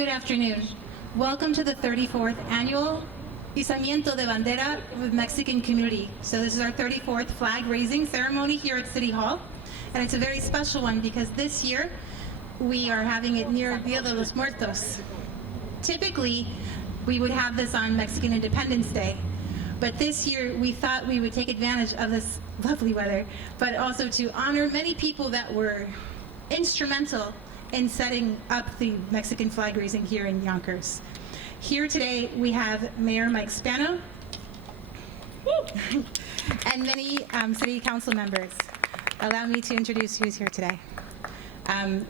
Good afternoon. Welcome to the 34th Annual Izamiento de Bandera with Mexican Community. So this is our 34th flag raising ceremony here at City Hall. And it's a very special one because this year we are having it near Dia de los Muertos. Typically, we would have this on Mexican Independence Day. But this year we thought we would take advantage of this lovely weather, but also to honor many people that were instrumental in setting up the Mexican flag raising here in Yonkers. Here today we have Mayor Mike Spano and many city council members. Allow me to introduce who's here today.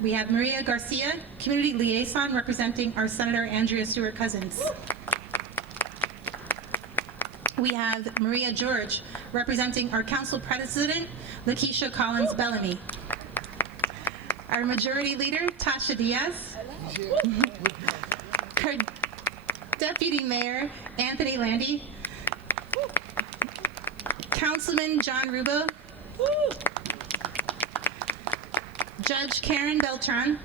We have Maria Garcia, community liaison representing our Senator Andrea Stewart Cousins. We have Maria George representing our council president, Lakeisha Collins Bellamy. Our majority leader, Tasha Diaz. Our deputy mayor, Anthony Landy. Councilman John Rubo. Judge Karen Beltran.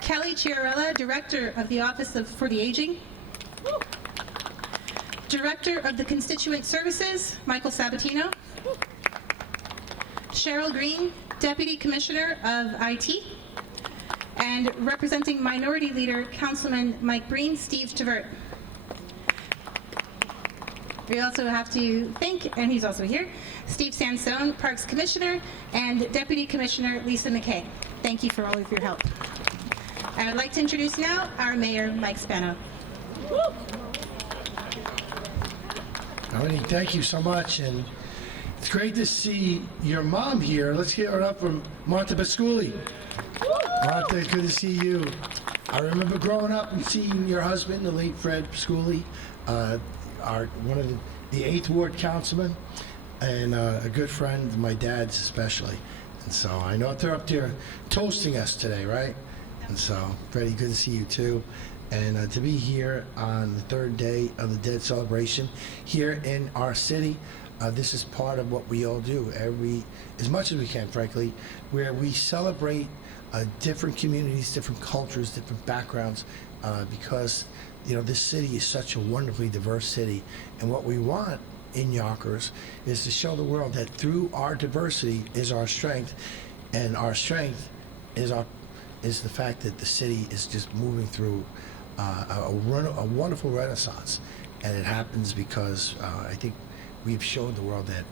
Kelly Chiarella, director of the Office for the Aging. Director of the Constituent Services, Michael Sabatino. Cheryl Green, Deputy Commissioner of IT. And representing Minority Leader, Councilman Mike Breen, Steve Tvert. We also have to thank, and he's also here, Steve Sansone, Parks Commissioner, and Deputy Commissioner Lisa McKay. Thank you for all of your help. I would like to introduce now our Mayor, Mike Spano. Melanie, thank you so much, and it's great to see your mom here. Let's get her up from Martha Pasculi. Martha, good to see you. I remember growing up and seeing your husband, the late Fred Pasculi, one of the 8th Ward councilman, and a good friend of my dad's especially. And so I know they're up there toasting us today, right? And so, Freddie, good to see you too. And to be here on the 3rd day of the Dead celebration here in our city, this is part of what we all do as much as we can, frankly, where we celebrate different communities, different cultures, different backgrounds, because this city is such a wonderfully diverse city, and what we want in Yonkers is to show the world that through our diversity is our strength, and our strength is the fact that the city is just moving through a wonderful renaissance, and it happens because I think we've showed the world that,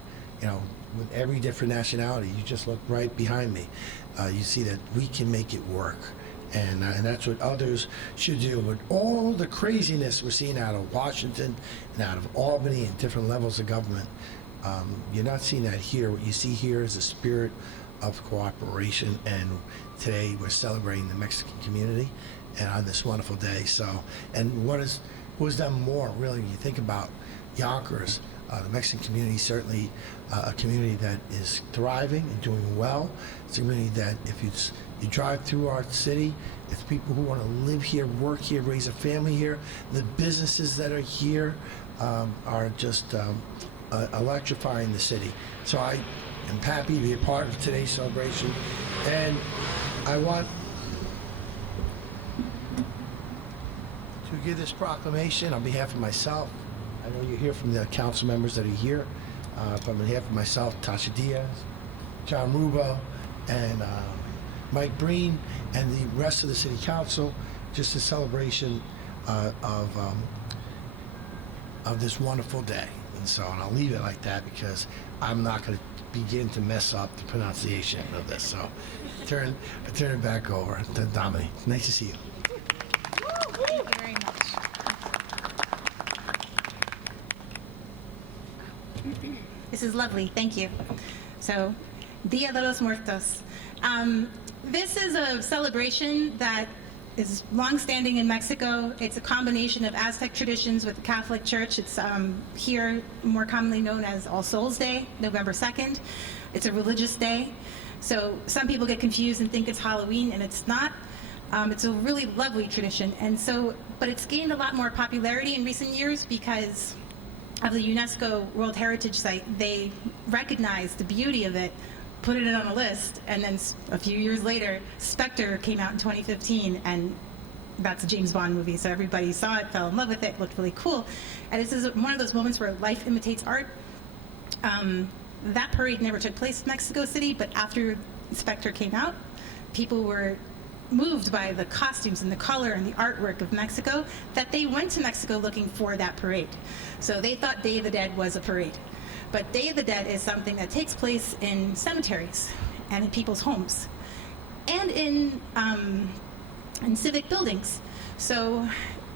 with every different nationality, you just look right behind me, you see that we can make it work, and that's what others should do. With all the craziness we're seeing out of Washington and out of Albany and different levels of government, you're not seeing that here. What you see here is a spirit of cooperation, and today we're celebrating the Mexican community and on this wonderful day. So, and what has done more, really, when you think about Yonkers, the Mexican community, certainly a community that is thriving and doing well. It's a community that if you drive through our city, it's people who want to live here, work here, raise a family here. The businesses that are here are just electrifying the city. So I am happy to be a part of today's celebration, and I want to give this proclamation on behalf of myself. I know you hear from the council members that are here, but on behalf of myself, Tasha Diaz, John Rubo, and Mike Breen, and the rest of the city council, just a celebration of this wonderful day. And so, and I'll leave it like that because I'm not going to begin to mess up the pronunciation of this. So, I turn it back over to Dominique. Nice to see you. Thank you very much. This is lovely, thank you. So, Dia de los Muertos. This is a celebration that is long-standing in Mexico. It's a combination of Aztec traditions with the Catholic Church. It's here more commonly known as All Souls Day, November 2nd. It's a religious day. So some people get confused and think it's Halloween, and it's not. It's a really lovely tradition, and so, but it's gained a lot more popularity in recent years because of the UNESCO World Heritage Site. They recognize the beauty of it put it on a list, and then a few years later, Spectre came out in 2015, and that's a James Bond movie, so everybody saw it, fell in love with it, looked really cool. And this is one of those moments where life imitates art. That parade never took place in Mexico City, but after Spectre came out, people were moved by the costumes and the color and the artwork of Mexico that they went to Mexico looking for that parade. So they thought Day of the Dead was a parade. But Day of the Dead is something that takes place in cemeteries and in people's homes and in civic buildings. So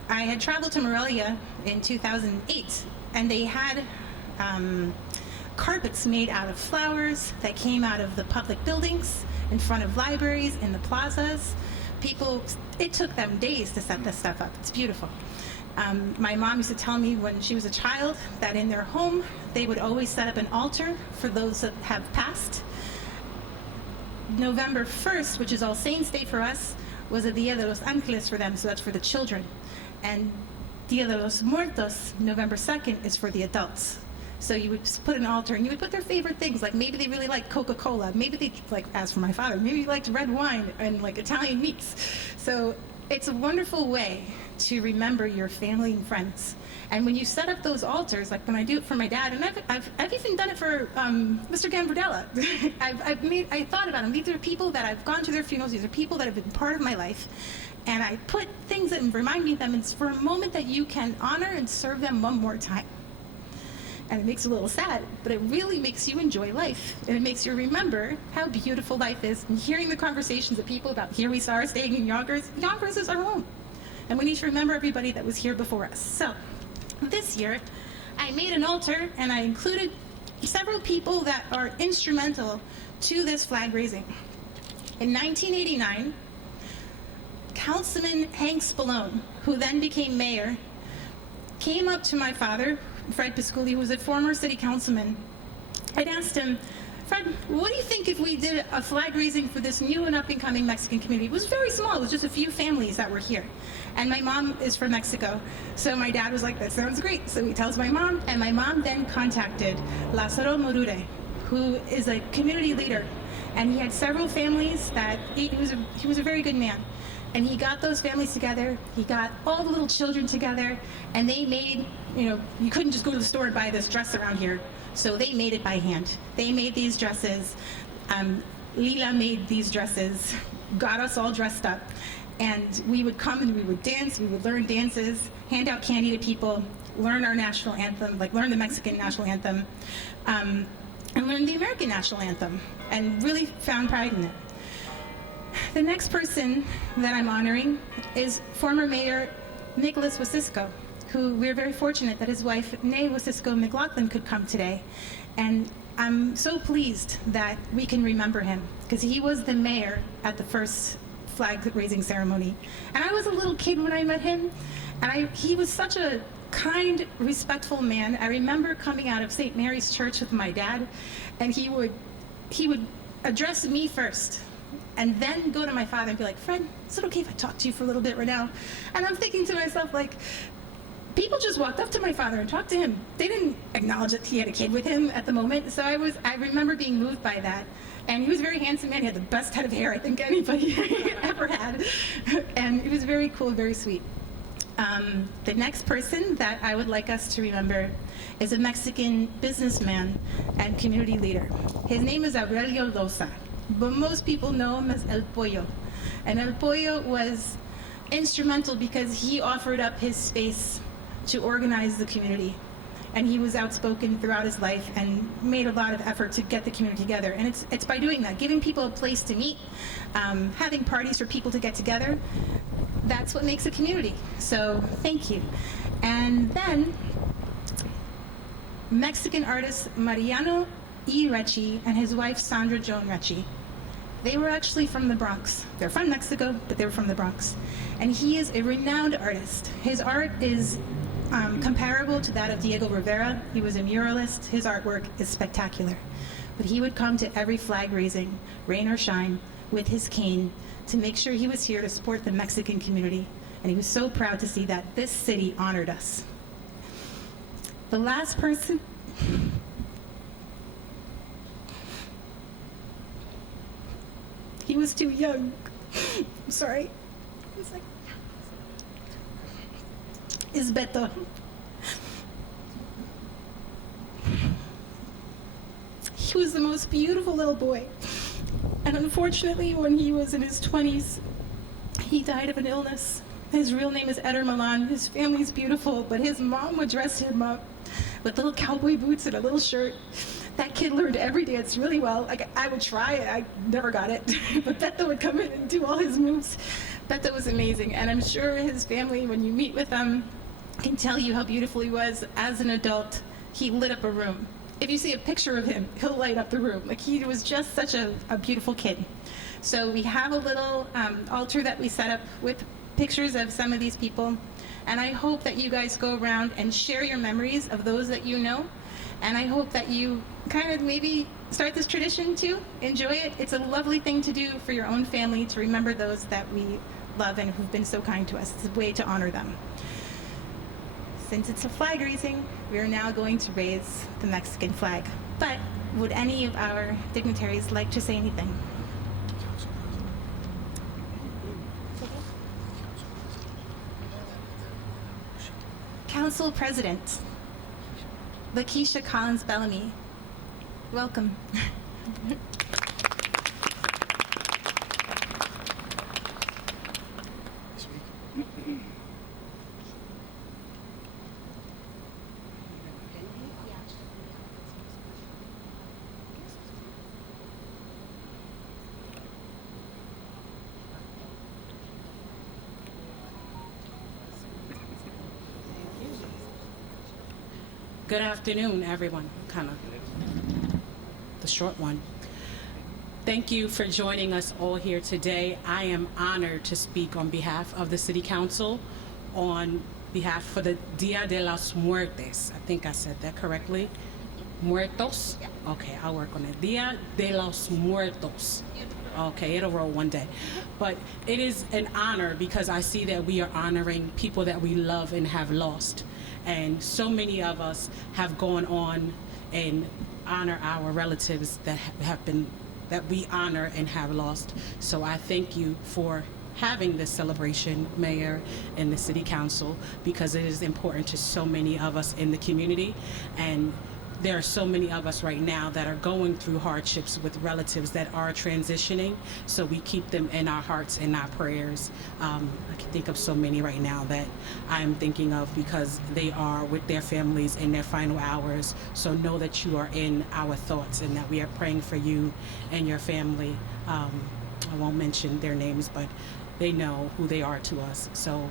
I had traveled to Morelia in 2008, and they had carpets made out of flowers that came out of the public buildings, in front of libraries, in the plazas. It took them days to set this stuff up. It's beautiful. My mom used to tell me when she was a child that in their home, they would always set up an altar for those that have passed. November 1st, which is All Saints' Day for us, was a Dia de los Ángeles for them, so that's for the children. And Dia de los Muertos, November 2nd, is for the adults. So you would put an altar, and you would put their favorite things, like maybe they really liked Coca-Cola, maybe they, like, as for my father, maybe he liked red wine and like Italian meats. So it's a wonderful way to remember your family and friends. And when you set up those altars, like when I do it for my dad, and I've even done it for Mr. Gambardella. I thought about them. These are people that I've gone to their funerals. These are people that have been part of my life. And I put things that remind me of them. It's for a moment that you can honor and serve them one more time. And it makes you a little sad, but it really makes you enjoy life. And it makes you remember how beautiful life is. And hearing the conversations of people about here we are staying in Yonkers. Yonkers is our home. And we need to remember everybody that was here before us. So this year, I made an altar, and I included several people that are instrumental to this flag raising. In 1989, Councilman Hank Spallone, who then became mayor, came up to my father, Fred Pisculi, who was a former city councilman. I'd asked him, Fred, what do you think if we did a flag raising for this new and up-and-coming Mexican community? It was very small. It was just a few families that were here. And my mom is from Mexico. So my dad was like, that sounds great. So he tells my mom, and my mom then contacted Lázaro Morure, who is a community leader. And he had several families that he was a very good man. And he got those families together. He got all the little children together, and they made, you couldn't just go to the store and buy this dress around here. So they made it by hand. They made these dresses. Lila made these dresses, got us all dressed up. And we would come and we would dance, we would learn dances, hand out candy to people, learn our national anthem, like learn the Mexican national anthem, and learn the American national anthem, and really found pride in it. The next person that I'm honoring is former Mayor Nicholas Wasisco, who we're very fortunate that his wife, Nay Wasisco McLaughlin, could come today. And I'm so pleased that we can remember him, because he was the mayor at the first flag-raising ceremony. And I was a little kid when I met him, and he was such a kind, respectful man. I remember coming out of St. Mary's Church with my dad, and he would address me first, and then go to my father and be like, Fred, is it okay if I talk to you for a little bit right now? And I'm thinking to myself, like, people just walked up to my father and talked to him. They didn't acknowledge that he had a kid with him at the moment. So I remember being moved by that. And he was a very handsome man. He had the best head of hair I think anybody ever had. And it was very cool, very sweet. The next person that I would like us to remember is a Mexican businessman and community leader. His name is Aurelio Loza, but most people know him as El Pollo. And El Pollo was instrumental because he offered up his space to organize the community. And he was outspoken throughout his life and made a lot of effort to get the community together. And it's by doing that, giving people a place to meet, having parties for people to get together. That's what makes a community. So thank you. And then Mexican artist Mariano E. Recchi and his wife Sandra Joan Recchi. They were actually from the Bronx. They're from Mexico, but they were from the Bronx. And he is a renowned artist. His art is comparable to that of Diego Rivera. He was a muralist. His artwork is spectacular. But he would come to every flag raising, rain or shine, with his cane to make sure he was here to support the Mexican community. And he was so proud to see that this city honored us. The last person He was too young. I'm sorry. It's like, is Beto. He was the most beautiful little boy. And unfortunately, when he was in his 20s, he died of an illness. His real name is Eder Milan. His family's beautiful, but his mom would dress him up with little cowboy boots and a little shirt. That kid learned every dance really well. Like, I would try it, I never got it. But Beto would come in and do all his moves. Beto was amazing, and I'm sure his family, when you meet with them, can tell you how beautiful he was. As an adult, he lit up a room. If you see a picture of him, he'll light up the room. Like, he was just such a beautiful kid. So we have a little altar that we set up with pictures of some of these people. And I hope that you guys go around and share your memories of those that you know. And I hope that you kind of maybe start this tradition too. Enjoy it. It's a lovely thing to do for your own family, to remember those that we love and who've been so kind to us. It's a way to honor them. Since it's a flag raising, we are now going to raise the Mexican flag. But would any of our dignitaries like to say anything? Council President, Lakeisha Collins Bellamy, welcome. Good afternoon, everyone. Kind of the short one. Thank you for joining us all here today. I am honored to speak on behalf of the City Council, on behalf for the Dia de los Muertos. I think I said that correctly. Muertos? Okay, I'll work on it. Dia de los Muertos. Okay, it'll roll one day. But it is an honor because I see that we are honoring people that we love and have lost. And so many of us have gone on and honor our relatives that that we honor and have lost. So I thank you for having this celebration, Mayor and the City Council, because it is important to so many of us in the community. And there are so many of us right now that are going through hardships with relatives that are transitioning, so we keep them in our hearts and our prayers. I can think of so many right now that I'm thinking of because they are with their families in their final hours. So know that you are in our thoughts and that we are praying for you and your family. I won't mention their names, but they know who they are to us. So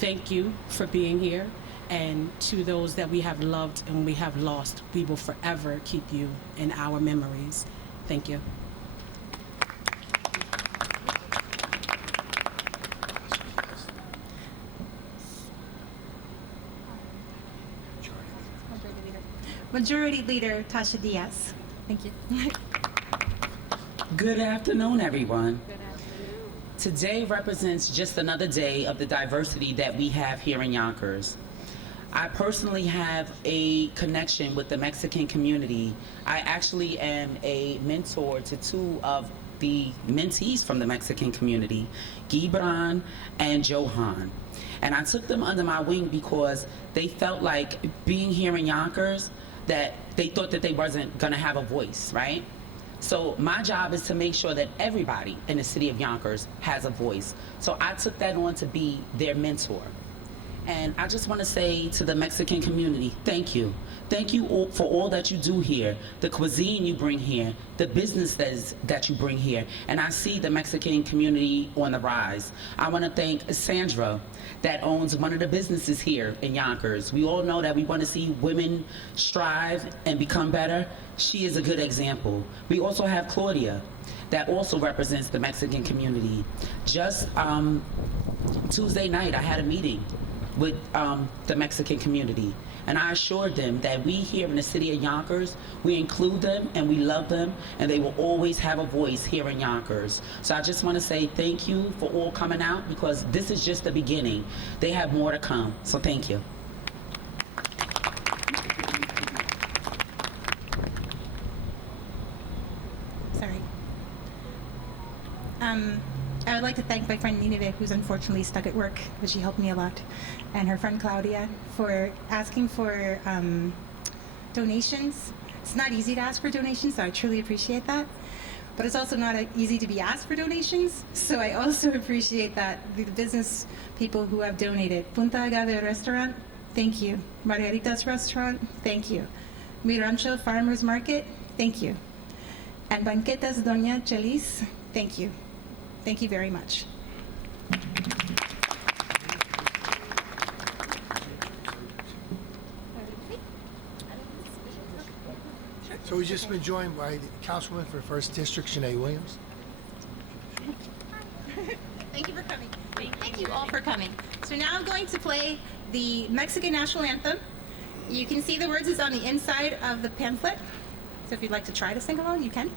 thank you for being here. And to those that we have loved and we have lost, we will forever keep you in our memories. Thank you. Majority Leader Tasha Diaz. Thank you. Good afternoon, everyone. Today represents just another day of the diversity that we have here in Yonkers. I personally have a connection with the Mexican community. I actually am a mentor to two of the mentees from the Mexican community, Gibran and Johan. And I took them under my wing because they felt like being here in Yonkers, that they thought that they wasn't gonna have a voice, right? So my job is to make sure that everybody in the city of Yonkers has a voice. So I took that on to be their mentor. And I just want to say to the Mexican community, thank you. Thank you all for all that you do here, the cuisine you bring here, the businesses that you bring here. And I see the Mexican community on the rise. I want to thank Sandra that owns one of the businesses here in Yonkers. We all know that we want to see women strive and become better. She is a good example. We also have Claudia that also represents the Mexican community. Just Tuesday night, I had a meeting with the Mexican community. And I assured them that we here in the city of Yonkers, we include them and we love them, and they will always have a voice here in Yonkers. So I just want to say thank you for all coming out, because this is just the beginning. They have more to come, so thank you. Sorry. I would like to thank my friend Nineveh, who's unfortunately stuck at work, but she helped me a lot, and her friend Claudia for asking for donations. It's not easy to ask for donations, so I truly appreciate that. But it's also not easy to be asked for donations, so I also appreciate that the business people who have donated. Punta Agave Restaurant, thank you. Margarita's Restaurant, thank you. Mi Rancho Farmers Market, thank you. And Banquetas Doña Chelis, thank you. Thank you very much. So we've just been joined by the Councilwoman for First District, Shanae Williams. Thank you for coming. Thank you all for coming. So now I'm going to play the Mexican National Anthem. You can see the words is on the inside of the pamphlet. So if you'd like to try to sing along, you can.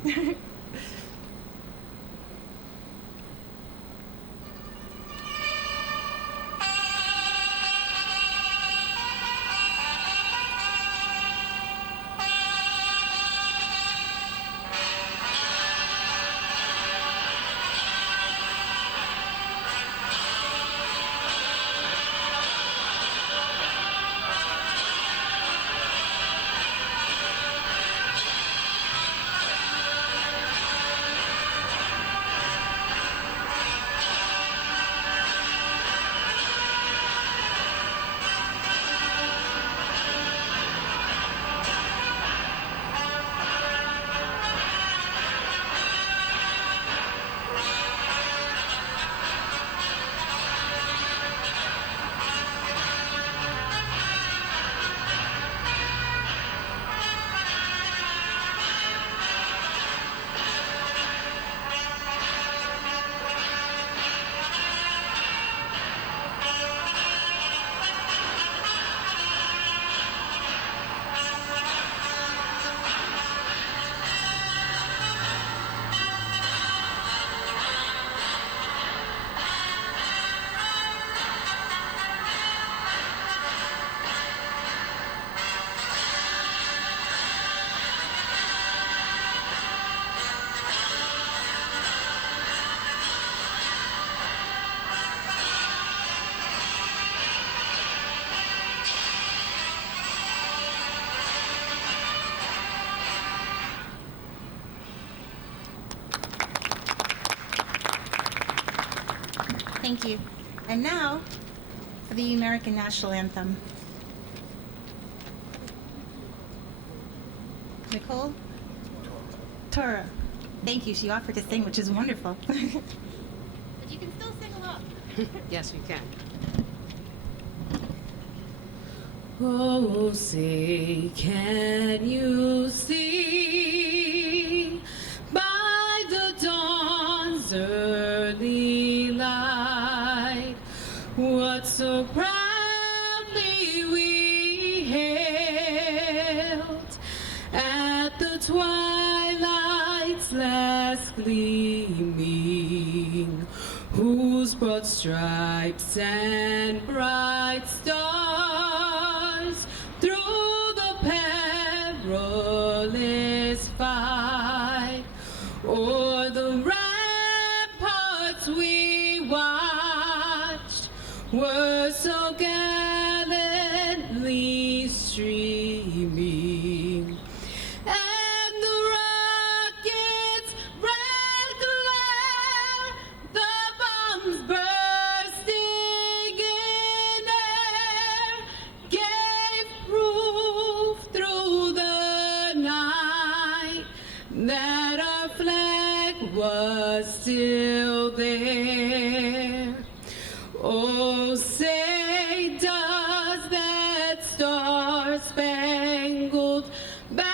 Thank you. And now for the American National Anthem. Nicole? Tora. Thank you. She offered to sing, which is wonderful. But you can still sing along. Yes, we can. Oh, say, can you see by the dawn's early light what so proudly we hailed at the twilight's last gleaming, whose broad stripes and bright stars through the perilous fight o'er the ramparts we watched were so gallantly streaming, and the rockets' red glare, the bombs bursting in air, gave proof through the night that our flag was still there. Oh, say, does that star-spangled banner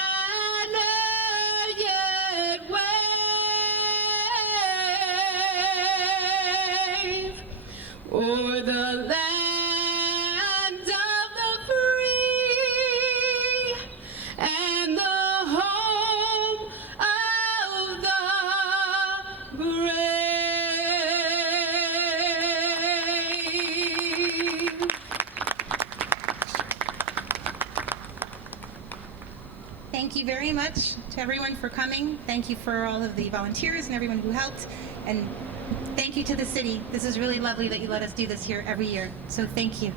yet wave o'er the land of the free and the home of the brave? Thank thank you very much to everyone for coming. Thank you for all of the volunteers and everyone who helped. And thank you to the city. This is really lovely that you let us do this here every year. So thank you.